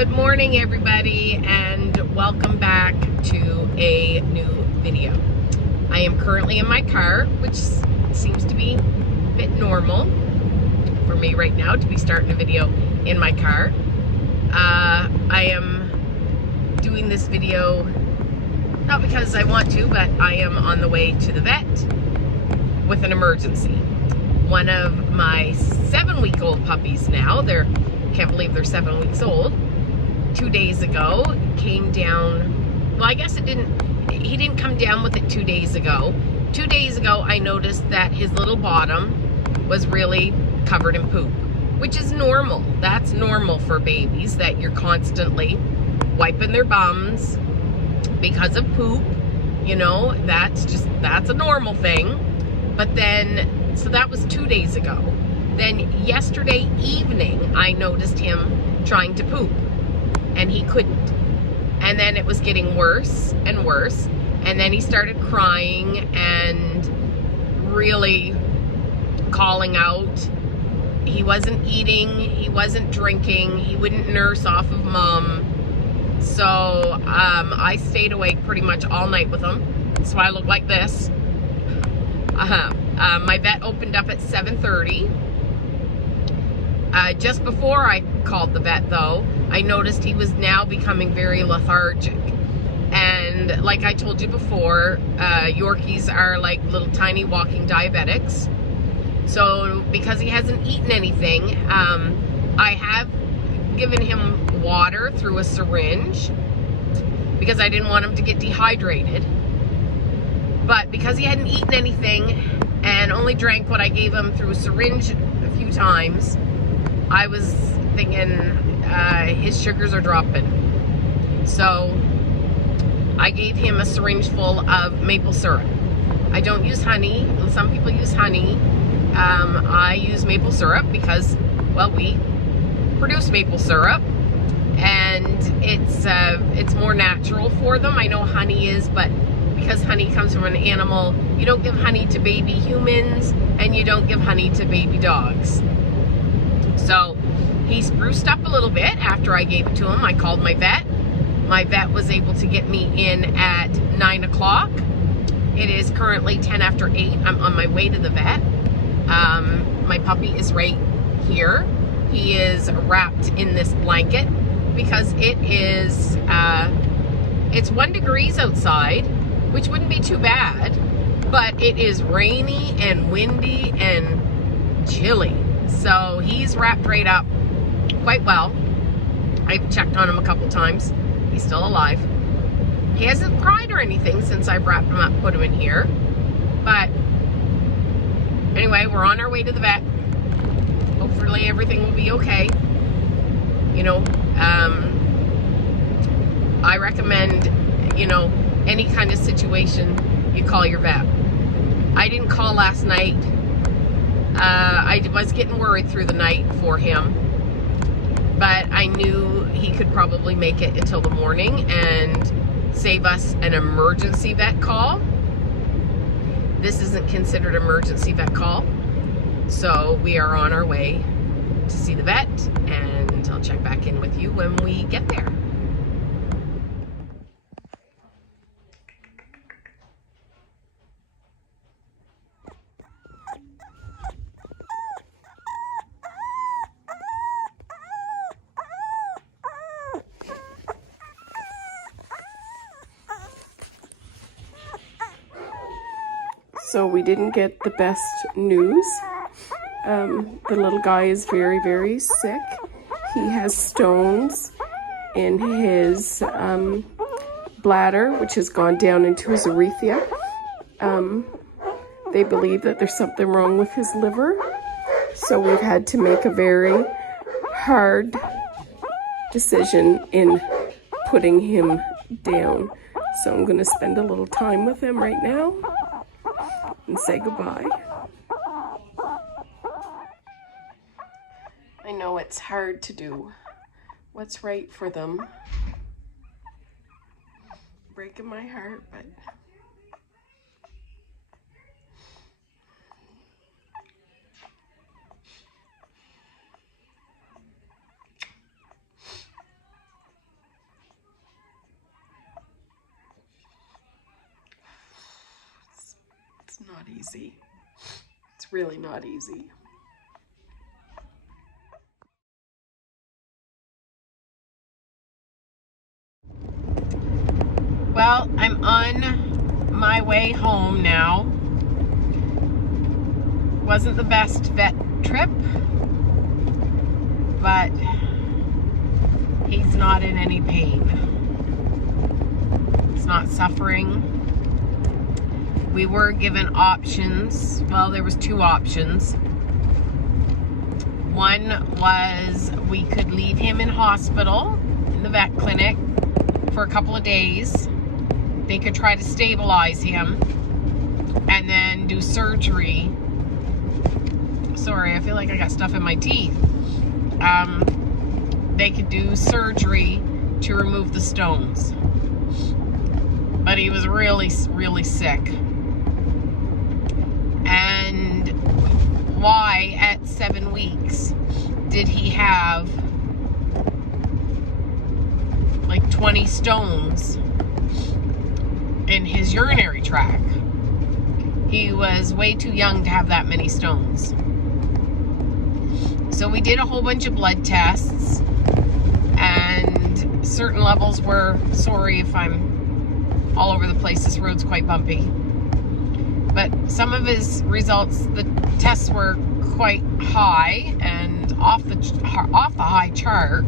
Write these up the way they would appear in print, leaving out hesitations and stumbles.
Good morning, everybody, and welcome back to a new video. I am currently in my car, which seems to be a bit normal for me right now to be starting a video in my car. I am doing this video not because I want to, but I am on the way to the vet with an emergency. One of my 7-week-old puppies now, can't believe they're 7 weeks old, 2 days ago came down. Well, I guess he didn't come down with it 2 days ago. 2 days ago, I noticed that his little bottom was really covered in poop, which is normal. That's normal for babies, that you're constantly wiping their bums because of poop. You know, that's a normal thing. But then, so that was 2 days ago. Then yesterday evening, I noticed him trying to poop, and he couldn't. And then it was getting worse and worse. And then he started crying and really calling out. He wasn't eating, he wasn't drinking, he wouldn't nurse off of mom. So I stayed awake pretty much all night with him. That's why I look like this. My vet opened up at 7:30. Just before I called the vet, though, I noticed he was now becoming very lethargic. And like I told you before, Yorkies are like little tiny walking diabetics. So because he hasn't eaten anything, I have given him water through a syringe because I didn't want him to get dehydrated. But because he hadn't eaten anything and only drank what I gave him through a syringe a few times, I was thinking his sugars are dropping. So I gave him a syringe full of maple syrup. I don't use honey. Some people use honey. I use maple syrup because, well, we produce maple syrup, and it's more natural for them. I know honey is, but because honey comes from an animal, you don't give honey to baby humans, and you don't give honey to baby dogs. So he spruced up a little bit after I gave it to him. I called my vet. My vet was able to get me in at 9 o'clock. It is currently 10 after 8. I'm on my way to the vet. My puppy is right here. He is wrapped in this blanket because it's 1 degree outside, which wouldn't be too bad, but it is rainy and windy and chilly. So he's wrapped right up quite well. I've checked on him a couple times. He's still alive. He hasn't cried or anything since I've wrapped him up, put him in here. But anyway, we're on our way to the vet. Hopefully everything will be okay. You know, I recommend, you know, any kind of situation, you call your vet. I didn't call last night. I was getting worried through the night for him, but I knew he could probably make it until the morning and save us an emergency vet call. This isn't considered an emergency vet call, so we are on our way to see the vet, and I'll check back in with you when we get there. So we didn't get the best news. The little guy is very, very sick. He has stones in his bladder, which has gone down into his urethra. They believe that there's something wrong with his liver. So we've had to make a very hard decision in putting him down. So I'm going to spend a little time with him right now and say goodbye. I know it's hard to do what's right for them. Breaking my heart, but It's not easy. It's really not easy. Well, I'm on my way home now. Wasn't the best vet trip, but he's not in any pain. He's not suffering. We were given options. Well, there was two options. One was we could leave him in hospital in the vet clinic for a couple of days. They could try to stabilize him and then do surgery. Sorry, I feel like I got stuff in my teeth. They could do surgery to remove the stones. But he was really, really sick. And why at 7 weeks did he have like 20 stones in his urinary tract? He was way too young to have that many stones. So we did a whole bunch of blood tests, and certain levels were, sorry if I'm all over the place, this road's quite bumpy, but some of his results, the tests were quite high and off the high chart,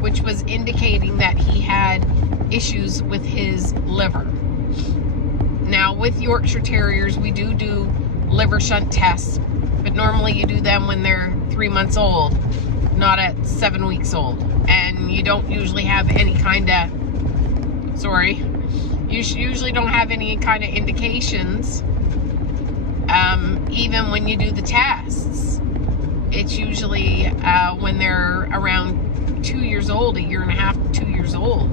which was indicating that he had issues with his liver. Now, with Yorkshire Terriers, we do liver shunt tests, but normally you do them when they're 3 months old, not at 7 weeks old. And you don't usually have any kind of, you usually don't have any kind of indications, even when you do the tests. It's usually when they're around 2 years old, 1.5 years to 2 years old,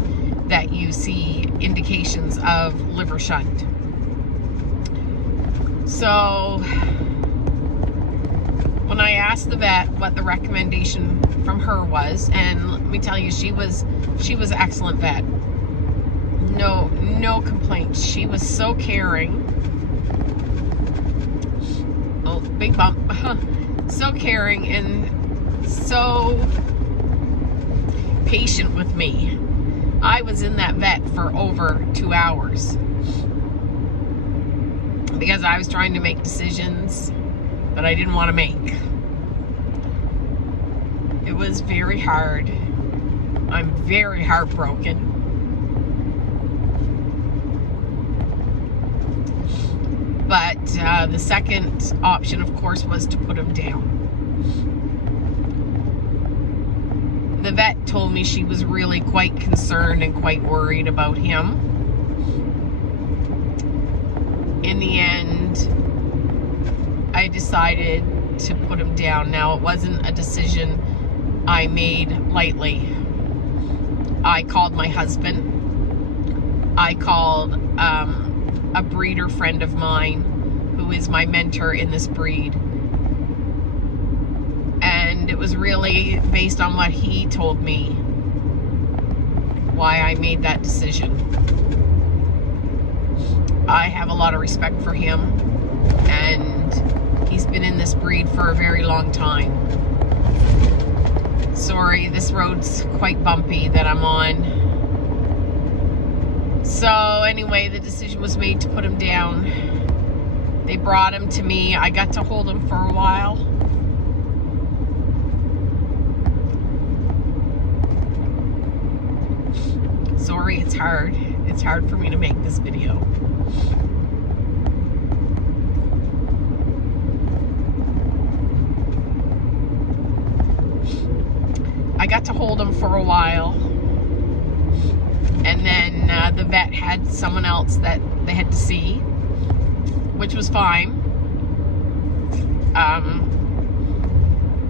that you see indications of liver shunt. So when I asked the vet what the recommendation from her was, and let me tell you, she was an excellent vet. No complaints. She was so caring. Oh, big bump. So caring and so patient with me. I was in that vet for over 2 hours because I was trying to make decisions that I didn't want to make. It was very hard. I'm very heartbroken. But the second option, of course, was to put him down. The vet told me she was really quite concerned and quite worried about him. In the end, I decided to put him down. Now, it wasn't a decision I made lightly. I called my husband. I called a breeder friend of mine who is my mentor in this breed. And it was really based on what he told me why I made that decision. I have a lot of respect for him, and he's been in this breed for a very long time. Sorry, this road's quite bumpy that I'm on. So anyway, the decision was made to put him down. They brought him to me. I got to hold him for a while. Sorry, it's hard. It's hard for me to make this video. I got to hold him for a while, and then the vet had someone else that they had to see, which was fine.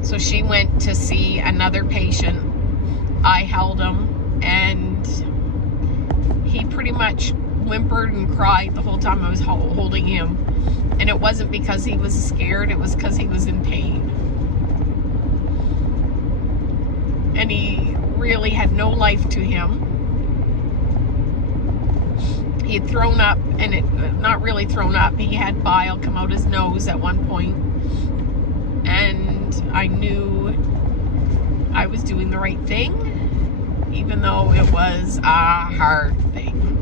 So she went to see another patient. I held him, and he pretty much whimpered and cried the whole time I was holding him. And it wasn't because he was scared, it was because he was in pain. And he really had no life to him. He had thrown up, and not really thrown up, he had bile come out his nose at one point. And I knew I was doing the right thing, even though it was a hard thing.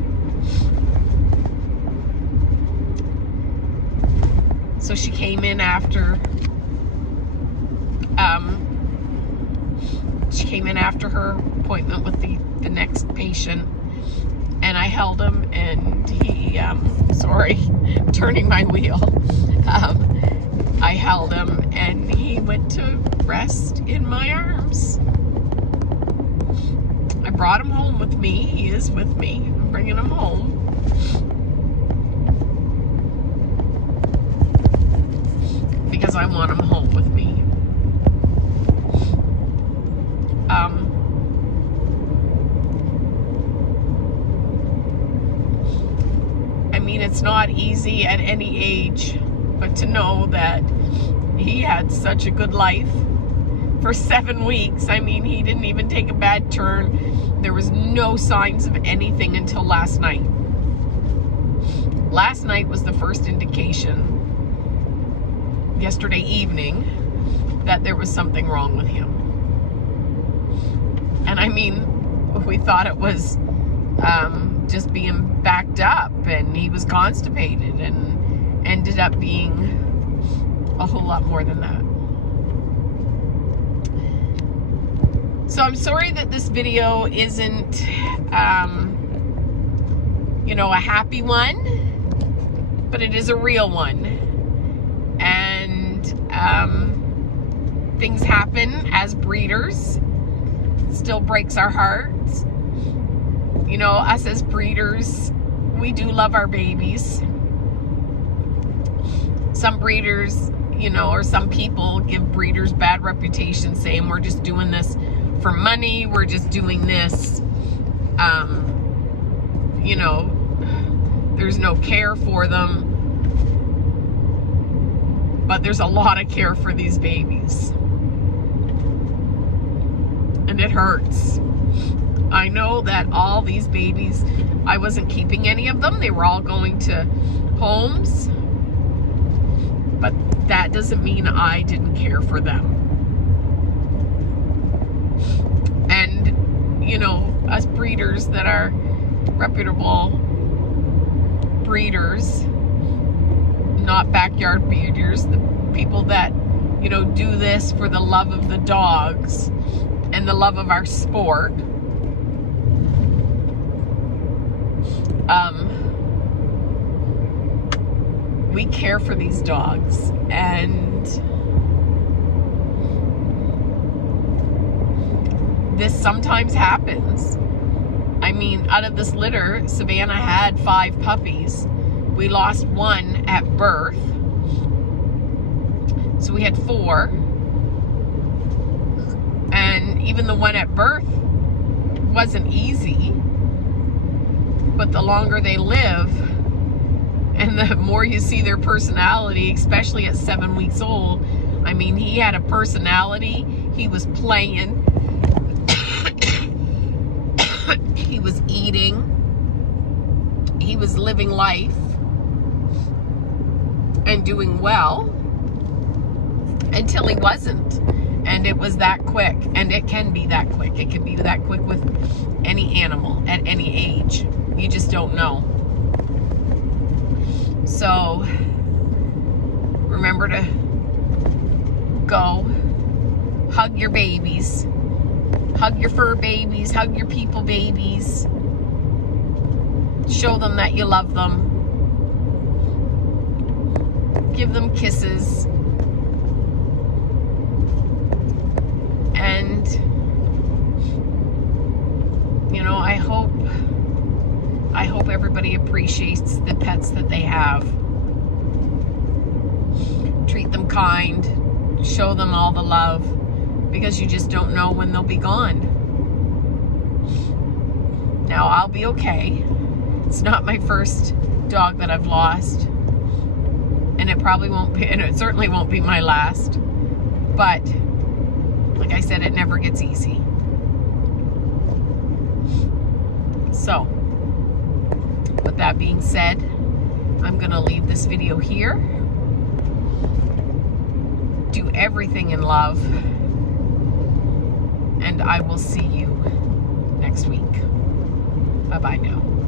So she came in after her appointment with the next patient, and I held him, and he, sorry, turning my wheel. I held him, and he went to rest in my arms. I brought him home with me. He is with me. I'm bringing him home. Because I want him home with me. I mean, it's not easy at any age, but to know that he had such a good life for 7 weeks. I mean, he didn't even take a bad turn. There was no signs of anything until last night. Last night was the first indication, yesterday evening, that there was something wrong with him. And I mean, we thought it was just being backed up, and he was constipated, and ended up being a whole lot more than that. So I'm sorry that this video isn't, you know, a happy one, but it is a real one. And things happen as breeders. It still breaks our hearts. You know, us as breeders, we do love our babies. Some breeders, you know, or some people give breeders bad reputation, saying we're just doing this for money, we're just doing this, you know, there's no care for them. But there's a lot of care for these babies. And it hurts. I know that all these babies, I wasn't keeping any of them. They were all going to homes. But that doesn't mean I didn't care for them. And, you know, us breeders that are reputable breeders, not backyard breeders, the people that, you know, do this for the love of the dogs and the love of our sport. We care for these dogs, and this sometimes happens. I mean, out of this litter, Savannah had 5 puppies. We lost 1 at birth. So we had 4. And even the one at birth wasn't easy. But the longer they live, and the more you see their personality, especially at 7 weeks old. I mean, he had a personality. He was playing. He was eating. He was living life and doing well until he wasn't. And it was that quick. And it can be that quick. It can be that quick with any animal at any age. You just don't know. So remember to go hug your babies, hug your fur babies, hug your people babies, show them that you love them, give them kisses, and you know, I hope everybody appreciates the pets that they have. Treat them kind, show them all the love, because you just don't know when they'll be gone. Now, I'll be okay. It's not my first dog that I've lost, and it probably won't be, and it certainly won't be my last. But like I said, it never gets easy. So With that being said, I'm gonna leave this video here. Do everything in love, and I will see you next week. Bye-bye now.